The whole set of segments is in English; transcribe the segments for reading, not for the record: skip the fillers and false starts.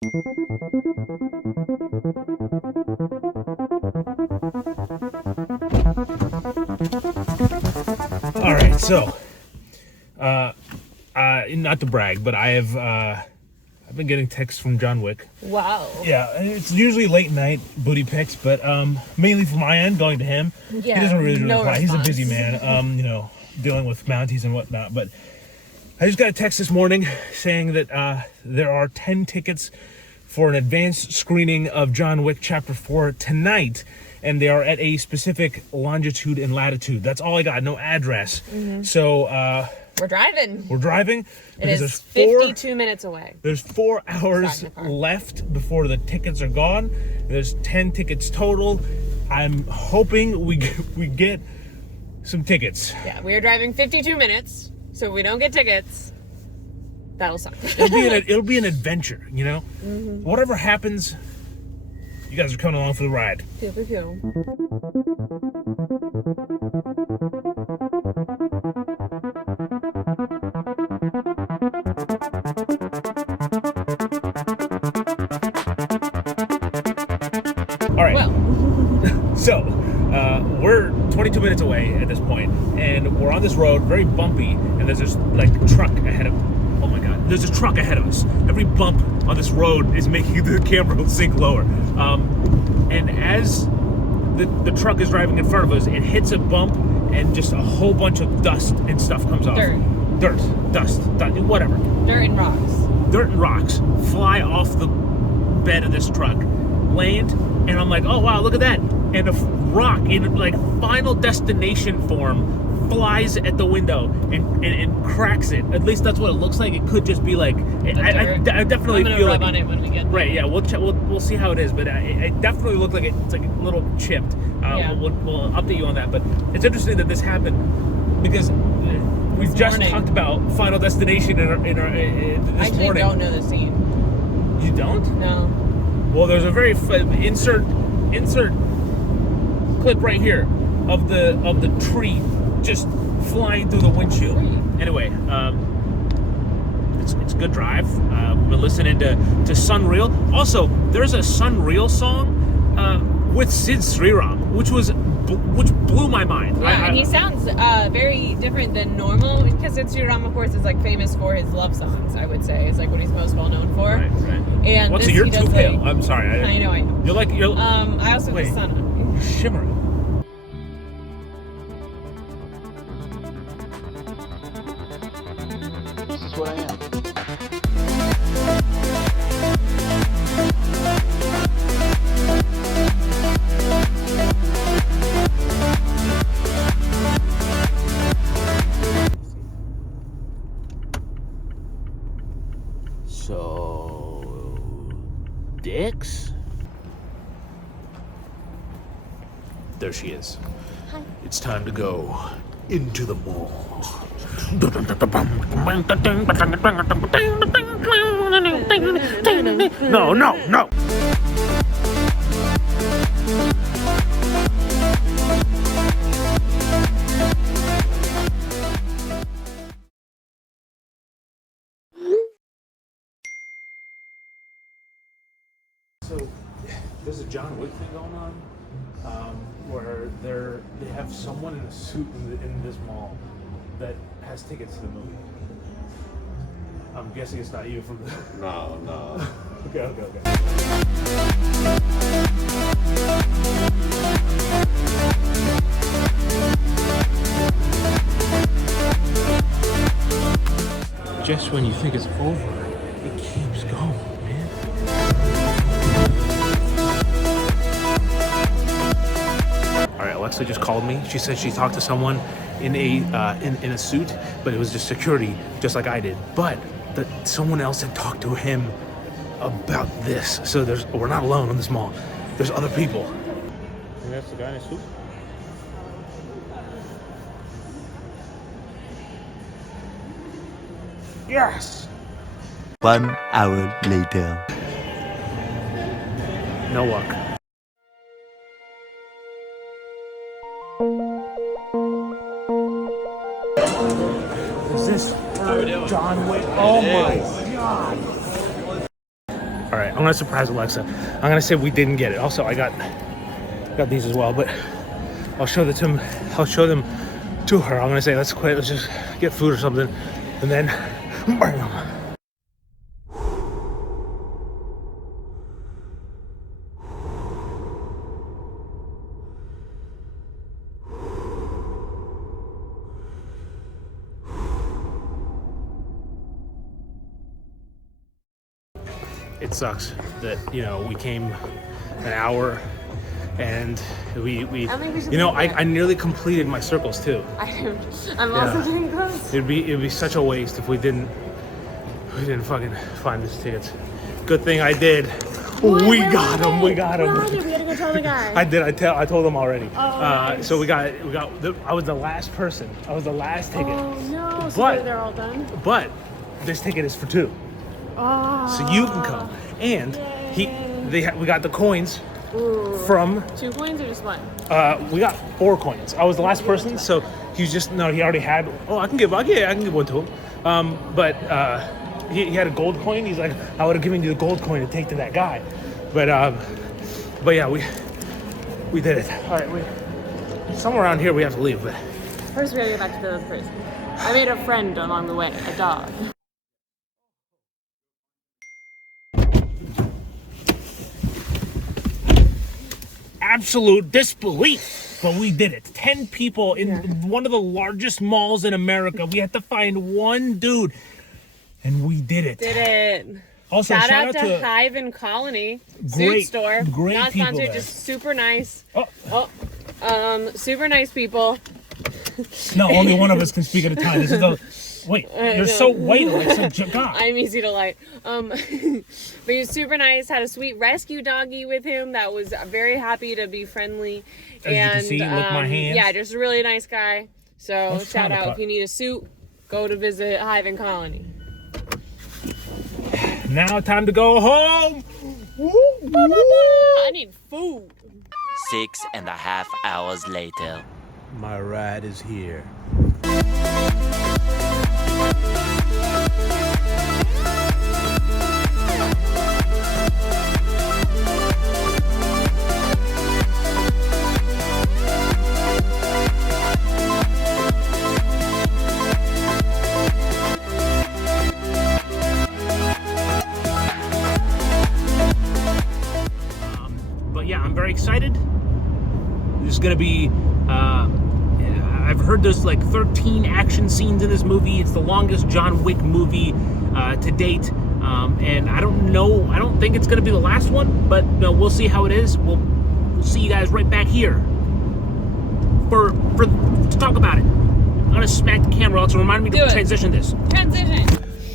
All right, so not to brag, but I've been getting texts from John Wick. Wow. Yeah, it's usually late night booty pics, but mainly from my end, going to him. Yeah, he doesn't really no reply. response. He's a busy man, you know, dealing with Mounties and whatnot. But I just got a text this morning saying that there are 10 tickets for an advanced screening of John Wick Chapter 4 tonight, and they are at a specific longitude and latitude. That's all I got, no address. So We're driving. we're driving. It is there's 52 minutes away. There's 4 hours left before the tickets are gone. There's 10 tickets total. I'm hoping we get some tickets. Yeah, we are driving 52 minutes, so if we don't get tickets, that'll suck. It'll be an adventure, you know? Whatever happens, you guys are coming along for the ride. Pew, pew, pew. All right. Well, So, we're 22 minutes away at this point, and we're on this road, very bumpy, and there's this, like, truck ahead of... Oh my God. There's a truck ahead of us. Every bump on this road is making the camera sink lower. And as the truck is driving in front of us, it hits a bump, and just a whole bunch of dust and stuff comes off. Dirt, dust, whatever. dirt and rocks. Dirt and rocks fly off the bed of this truck, land, and I'm like, oh wow, look at that. And a rock in like Final Destination form flies at the window and cracks it. At least that's what it looks like. It could just be like, I definitely I'm gonna feel rub like on it when we get there. right. Yeah, we'll see how it is, but it definitely looked like it's like a little chipped. Yeah. We'll update you on that. But it's interesting that this happened because we've just talked about Final Destination in our this morning. I actually don't know the scene. You don't? No. Well, there's a very insert clip right here of the tree just flying through the windshield. Anyway, it's a good drive. We're listening to Sunreal. Also, there's a Sunreal song with Sid Sriram, which blew my mind. Yeah, and he sounds very different than normal because Sid Sriram, of course, is like famous for his love songs. I would say is like what he's most well known for. Right. And What's this, you're he too does, pale. like, I'm sorry. I know I am. You're. I also have the sun on. You're shimmering. This is what I am. So, Dix? There she is. Hi. It's time to go into the mall. No. So, there's a John Wick thing going on, where they have someone in a suit in this mall that has tickets to the movie. I'm guessing it's not you from the... No. Okay. Just when you think it's over, it keeps going, man. All right, Alexa just called me. She said she talked to someone in a suit, but it was just security, just like I did. But someone else had talked to him about this. So we're not alone in this mall. There's other people. And that's the guy in a suit. Yes. 1 hour later. No luck. Is this John Wick? Oh my God. All right, I'm gonna surprise Alexa. I'm gonna say we didn't get it. Also, I got these as well, but I'll show them to him. I'll show them to her. I'm gonna say let's quit. Let's just get food or something, and then bam. It sucks that, you know, we came an hour and we I think we should you know, leave it. I nearly completed my circles too. I'm also getting close. It'd be such a waste if we didn't fucking find these tickets. Good thing I did. We got them. We got them. We gotta go tell the guy. I told them already. Oh, nice. So I was the last person. I was the last ticket. Oh no! So But- they're all done. But this ticket is for two. Oh. So you can come. And we got the coins Ooh. from 2 coins or just 1? we got 4 coins. I was the last person, so he already had. Oh, I can give one to him. But he had a gold coin. He's like, I would have given you the gold coin to take to that guy. But yeah, we did it. All right, somewhere around here we have to leave. But First, we gotta get back to the other person. I made a friend along the way, a dog. absolute disbelief, but we did it. 10 people in one of the largest malls in America. We had to find one dude, and we did it. Did it. Also, shout out to Hive and Colony Suit Store. Great Not people sponsored, there. just super nice. Oh. Super nice people. No, only one of us can speak at a time. This is the. Wait, you're so white, like so God. I'm easy to like. But he was super nice. Had a sweet rescue doggy with him that was very happy to be friendly. As you can see, lick my hands. Yeah, just a really nice guy. So Let's shout try to out cut. if you need a suit, go to visit Hive and Colony. Now time to go home. I need food. 6.5 hours later. My ride is here. But yeah, I'm very excited. This is gonna be. I've heard there's like 13 action scenes in this movie. It's the longest John Wick movie to date, and I don't think it's gonna be the last one. But no, we'll see how it is. We'll see you guys right back here to talk about it. I'm gonna smack the camera out to remind me to Do it. transition this.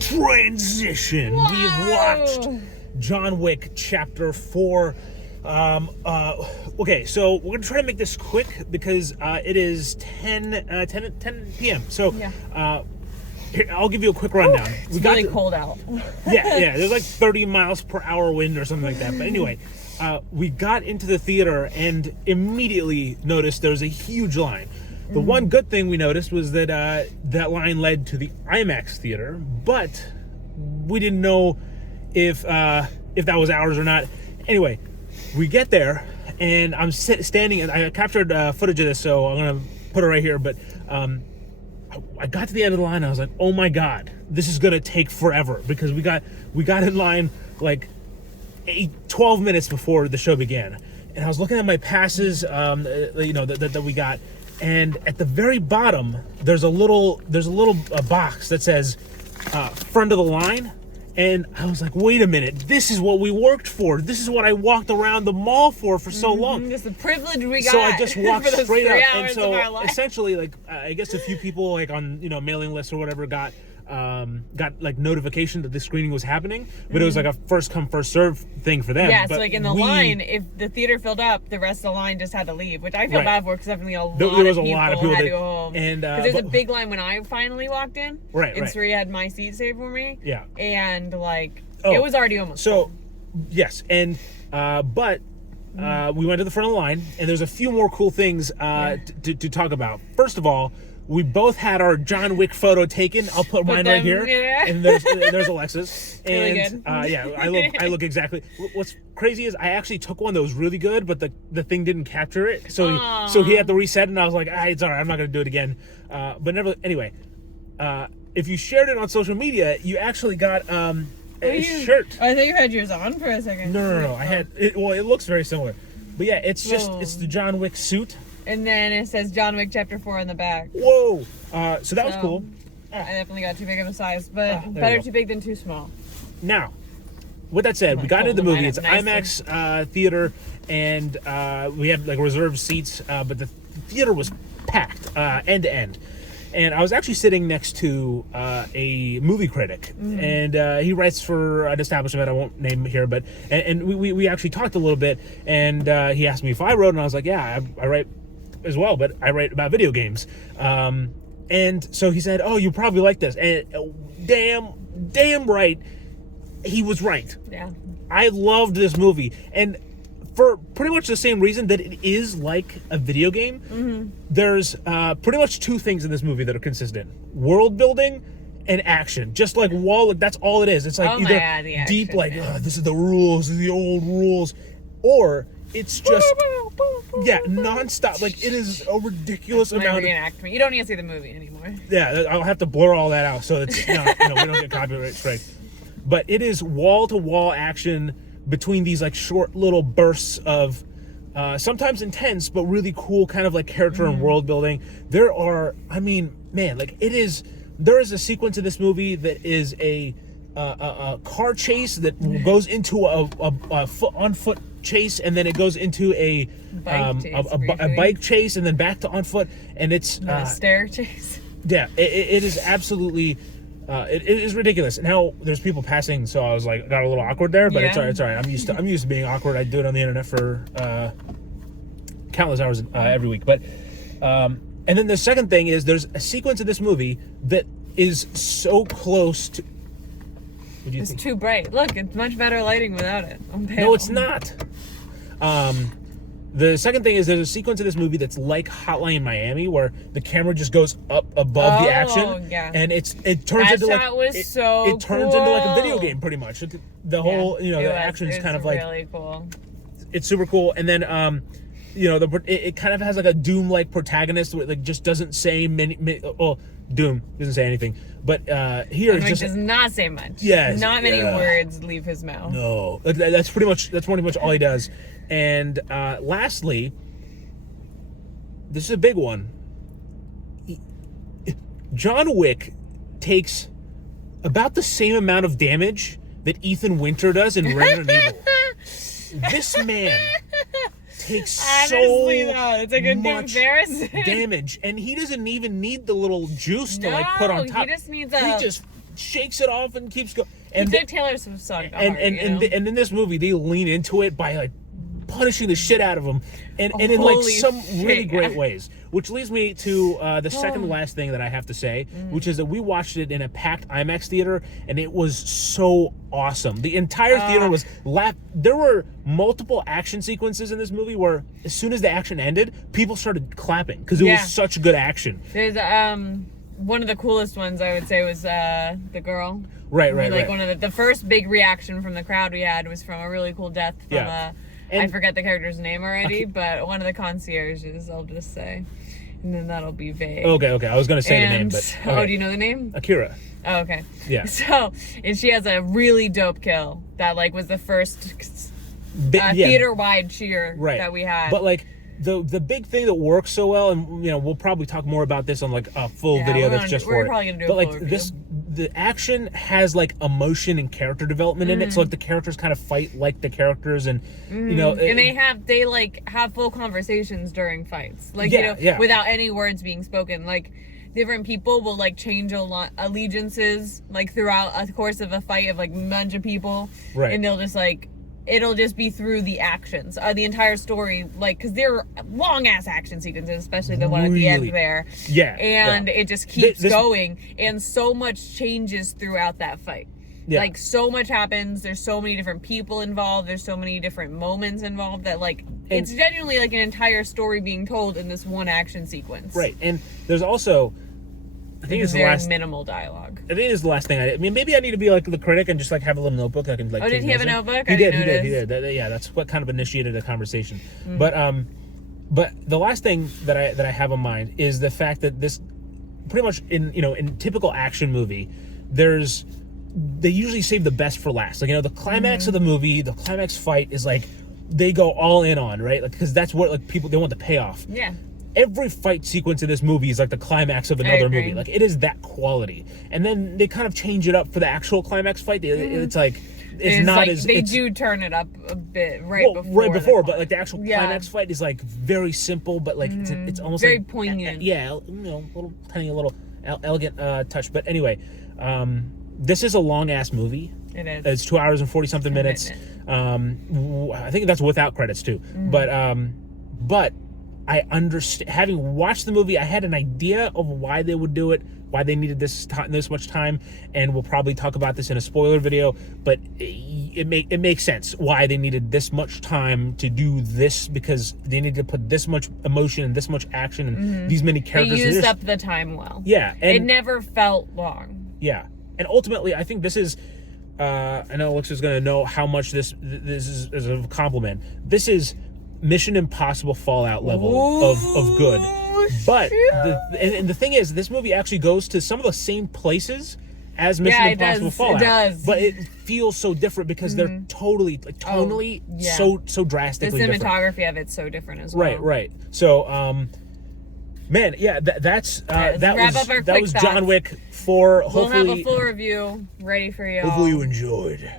Transition. We have watched John Wick Chapter 4. Okay, so we're gonna try to make this quick because it is 10 p.m. So here, I'll give you a quick rundown. It's really cold out. Yeah, there's like 30 miles per hour wind or something like that. But anyway, we got into the theater and immediately noticed there was a huge line. The one good thing we noticed was that that line led to the IMAX theater, but we didn't know if that was ours or not. Anyway, we get there, and I'm standing, and I captured footage of this, so I'm gonna put it right here. But I got to the end of the line, and I was like, "Oh my God, this is gonna take forever," because we got in line like 12 minutes before the show began, and I was looking at my passes, that we got, and at the very bottom, there's a little box that says "front of the line." And I was like, wait a minute, this is what we worked for. This is what I walked around the mall for so long. Just the privilege we got. So I just walked for those straight 3 up. And hours so of our life. essentially, like, I guess a few people like on, mailing lists or whatever got like notification that the screening was happening, but it was like a first come first serve thing for them. Yeah, but so like in the line, if the theater filled up, the rest of the line just had to leave, which I feel Right. bad for because definitely There was a lot of people had that- to go home. and, because there's a but- big line when I finally walked in. Right. And Sri had my seat saved for me. Yeah. And like Oh, it was already almost. So, yes, and but we went to the front of the line, and there's a few more cool things to talk about. First of all, We both had our John Wick photo taken. I'll put mine right here. Yeah. And there's Alexis. Really And good. yeah, I look exactly. What's crazy is I actually took one that was really good, but the thing didn't capture it. So he had to reset, and I was like, it's all right. I'm not gonna do it again. But never. Anyway, if you shared it on social media, you actually got a shirt. I thought you had yours on for a second. No. I had it. Well, it looks very similar, but yeah, it's the John Wick suit. And then it says John Wick Chapter 4 on the back. Whoa! So that was cool. I definitely got too big of a size, but there better you go. too big than too small. Now, with that said, we got into the fold movie. mine It's up an nicely. IMAX theater, and we had like reserved seats, but the theater was packed end to end. And I was actually sitting next to a movie critic, and he writes for an establishment I won't name here, but and we actually talked a little bit, and he asked me if I wrote, and I was like, yeah, I write as well, but I write about video games. And so he said, oh, you probably like this, and damn right, he was right. Yeah. I loved this movie, and for pretty much the same reason that it is like a video game. There's pretty much two things in this movie that are consistent: world building and action. Just like that's all it is. It's like either the deep, action, like yeah. this is the rules, this is the old rules, or it's just nonstop. Like it is a ridiculous My amount. reenactment. You don't need to see the movie anymore. Yeah, I'll have to blur all that out so it's we don't get copyright strike. But it is wall to wall action between these like short little bursts of sometimes intense but really cool kind of like character and world building. There are, there is a sequence in this movie that is a car chase that goes into a foot on foot chase, and then it goes into a bike chase, and then back to on foot, and it's A stair chase. yeah, it is absolutely. It is ridiculous. Now there's people passing, so I was like, got a little awkward there, but it's all right. I'm used to being awkward. I do it on the internet for countless hours every week. But and then the second thing is there's a sequence in this movie that is so close to. What do you It's think? too bright. Look, it's much better lighting without it. I'm pale. No, it's not. The second thing is there's a sequence of this movie that's like Hotline Miami, where the camera just goes up above the action, yeah. and it turns That into like shot was it turns so into like a video cool. game pretty much. The whole the action is kind of like really cool. it's super cool, and then it kind of has like a Doom-like protagonist that like just doesn't say Doom doesn't say anything, but here it's It just does not say much. Yes, Not many yeah. words leave his mouth. no, that's pretty much all he does. And lastly, this is a big one. John Wick takes about the same amount of damage that Ethan Winter does in Resident Evil. This man takes Honestly, so though, it's a good much comparison. damage, and he doesn't even need the little juice to like put on top. He just needs He just shakes it off and keeps going. And He took Taylor Swift's song to heart, and in this movie they lean into it by like punishing the shit out of him, and in like Holy some really shit. great ways, which leads me to the second to last thing that I have to say, which is that we watched it in a packed IMAX theater, and it was so awesome. The entire theater was there were multiple action sequences in this movie where as soon as the action ended, people started clapping because it was such good action. There's one of the coolest ones I would say was the girl. Right. One of the first big reaction from the crowd we had was from a really cool death from I forget the character's name already, but one of the concierges, I'll just say. And then that'll be vague. Okay. I was gonna say the name, but Oh, do you know the name? Akira. Oh, okay. Yeah. So, and she has a really dope kill that like was the first Yeah. theater-wide cheer that we had. But like the big thing that works so well, and we'll probably talk more about this on like a full video that's just for it. We're probably gonna do but a like full review. the action has like emotion and character development in it, so like the characters kind of fight like the characters, and and they have full conversations during fights, like without any words being spoken. Like different people will like change allegiances like throughout a course of a fight of like a bunch of people, right? And they'll just like it'll just be through the actions, the entire story, like because they're long ass action sequences, especially the one at the end there. Yeah, and it just keeps going, and so much changes throughout that fight. Yeah. Like, so much happens. There's so many different people involved. There's so many different moments involved that, like, it's genuinely like an entire story being told in this one action sequence. Right. And there's also, I think it's the last minimal dialogue. I think it's the last thing I mean, maybe I need to be like the critic and just like have a little notebook I can like. Oh, did he have a notebook? He did. Yeah, that's what kind of initiated a conversation. But the last thing that I have in mind is the fact that this, pretty much in typical action movie, they usually save the best for last. Like, the climax of the movie, the climax fight is like they go all in on, right? Like, because that's what like people, they want the payoff. Yeah. Every fight sequence in this movie is like the climax of another movie. Like, it is that quality. And then they kind of change it up for the actual climax fight. It's like it's not like, as they do turn it up a bit right before. But like the actual climax fight is like very simple, but like it's almost very like poignant. little elegant touch. But anyway, this is a long ass movie. It is. It's 2 hours and 40 something minutes. I think that's without credits too. But I understand, having watched the movie, I had an idea of why they would do it, why they needed this much time, and we'll probably talk about this in a spoiler video, but it makes sense why they needed this much time to do this, because they needed to put this much emotion and this much action and these many characters. They used up the time well. Yeah. And it never felt long. Yeah. And ultimately, I think this is, I know Alexa's going to know how much this is a compliment. This is Mission Impossible Fallout level of good. But the thing is, this movie actually goes to some of the same places as Mission Impossible Fallout. It does. But it feels so different because they're totally, like, tonally so drastically different. The cinematography of it's so different as well. Right. So, man, yeah, that was John Wick 4. We'll have a full review ready for you. Hopefully you enjoyed.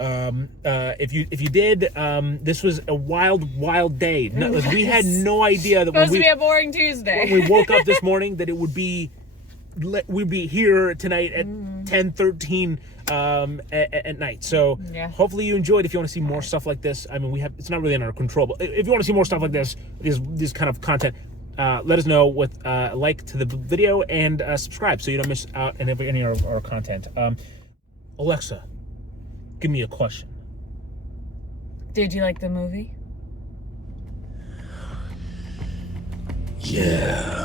If you did, this was a wild day. We had no idea that supposed to be a boring Tuesday. When we woke up this morning that we'd be here tonight at 10:13 at night. So hopefully you enjoyed. If you want to see more stuff like this, I mean, it's not really in our control, but if you want to see more stuff like this kind of content, let us know with a like to the video and subscribe so you don't miss out on any of our content. Alexa, give me a question. Did you like the movie? Yeah.